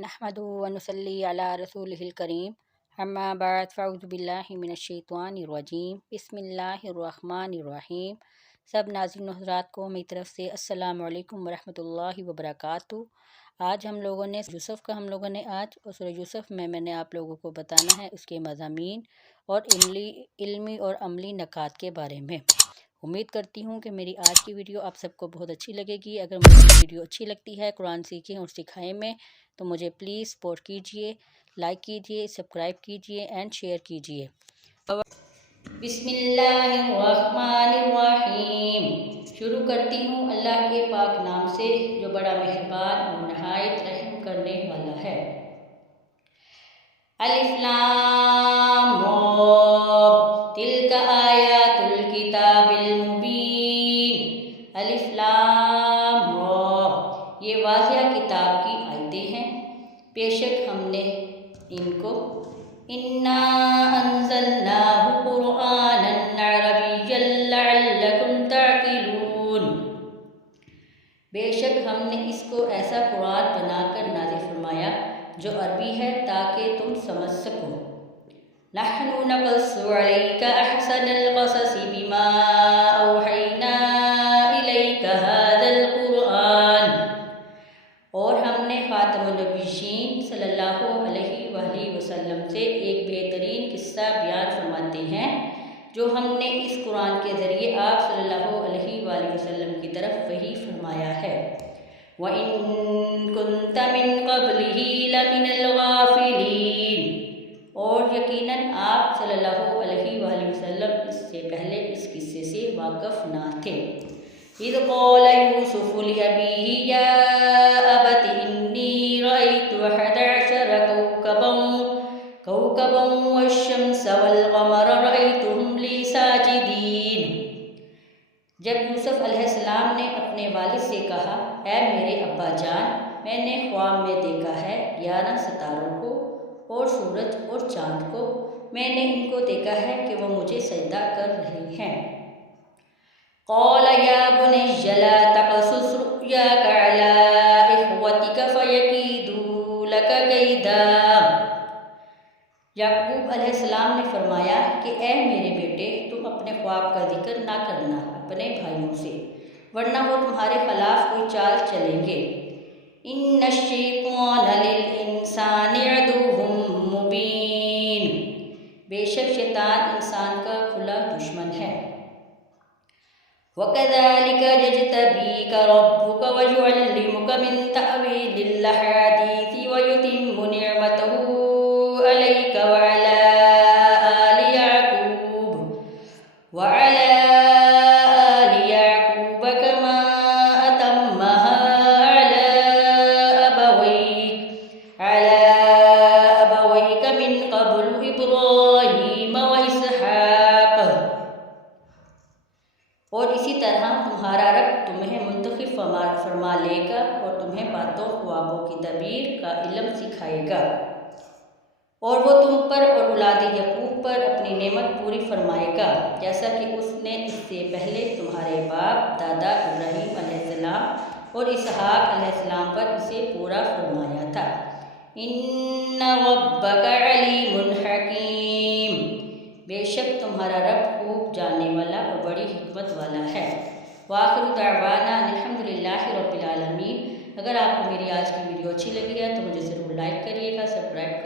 नहमदुहु व नुसल्ली अला रसूलिहिल करीम अम्मा बाद फ़अऊज़ु बिल्लाहि मिनश्शैतानिर रजीम बिस्मिल्लाहिर्रहमानिर्रहीम। सब नाज़रीन हज़रात को मेरी तरफ़ से अस्सलामु अलैकुम वरहमतुल्लाहि वबरकातुहू। आज हम लोगों ने यूसुफ़ का आज और सूरह यूसुफ़ में मैंने आप लोगों को बताना है उसके मज़ामीन और इल्मी और अमली नकात के बारे में। उम्मीद करती हूँ कि मेरी आज की वीडियो आप सबको बहुत अच्छी लगेगी। अगर मुझे वीडियो अच्छी लगती है कुरान सीखें और सिखाएं में, तो मुझे प्लीज़ सपोर्ट कीजिए, लाइक कीजिए, सब्सक्राइब कीजिए एंड शेयर कीजिए। बिस्मिल्लाहिर्रहमानिर्रहीम। शुरू करती हूँ अल्लाह के पाक नाम से जो बड़ा मेहरबान और नहायत रहम करने वाला है। अलिफ लाम रा तिल्का आयातुल किताबिल मुबीन। अलिफ लाम रा ये वाज़िह किताब की आयतें हैं। बेशक हमने इनको इन्ना अंज़लनाहु क़ुरआनन अरबिय्यन लअल्लकुम ताक़िलून। बेशक हमने इसको ऐसा कुरान बनाकर नाज़िल फरमाया जो अरबी है ताकि तुम समझ सको। नहनु नक़ुस्सु अलैका अहसनल क़ससि बिमा औहैना इलैका हाज़ल क़ुरआन। और हमने ख़ातमुन नबिय्यीन सल्लल्लाहु अलैहि वसल्लम से एक बेहतरीन किस्सा बयान फरमाते हैं जो हमने इस कुरान के ज़रिए आप सल्लल्लाहु अलैहि वसल्लम की तरफ वही फरमाया है। व इन कुन्त मिन क़ब्लिही लमिनल गाफ़िलीन। और यकीनन आप सल्लल्लाहु अलैहि वसल्लम इससे पहले इस किस्से से वाक़िफ़ ना थे। इज़ क़ाल यूसुफ़ु लिअबीही या अबति इन्नी रअयतु अहद अशर कौकबन वश्शम्स वल्क़मर रअयतुहुम ली साजिदीन। जब यूसुफ़ अलैहिस्सलाम ने अपने वालिद से कहा, ऐ मेरे अब्बा जान, मैंने ख्वाब में देखा है 11 सितारों को और सूरज और चाँद को। मैंने इनको देखा है कि वो मुझे सजदा कर रहे हैं। क़ाल या बुनय्य ला तक़सुस रुअयाका अला इख़्वतिका फ़यकीदू लका कैदा। याकूब अलैहिस्सलाम ने फरमाया कि ए मेरे बेटे, तुम अपने ख्वाब का जिक्र ना करना अपने भाइयों से, वरना वो तुम्हारे खिलाफ कोई चाल चलेंगे। इन्नश्शैतान लिल इंसानि अदुव्वुम मुबीन। बेशक शैतान इंसान का खुला दुश्मन है। वकज़ालिक यज्तबीका रब्बुका वयुअल्लिमुका मिन तअवीलिल अहादीथि वयुतिम्मु निअमतहु अलैका वअला आलि याकूब कमा अतम्महा अला अबवैक मिन क़ब्लु इब्राहीम व इसहाक़। और इसी तरह तुम्हारा रब तुम्हें मुंतखब फरमा लेगा और तुम्हें बातों ख्वाबों की तबीर का इल्म सिखाएगा, और वो तुम पर और औलाद याकूब पर अपनी नेमत पूरी फरमाएगा, जैसा कि उसने इससे पहले तुम्हारे बाप दादा इब्राहीम अलैहिस्सलाम और इसहाक अलैहिस्सलाम पर इसे पूरा फरमाया था। इन्ना रब्बका अलीमुन हकीम। बेशक तुम्हारा रब खूब जानने वाला और बड़ी हिकमत वाला है। वाखिरु दावाना अल्हम्दुलिल्लाहि रब्बिल आलमीन। अगर आपको मेरी आज की वीडियो अच्छी लगी है तो मुझे ज़रूर लाइक करिएगा, सब्सक्राइब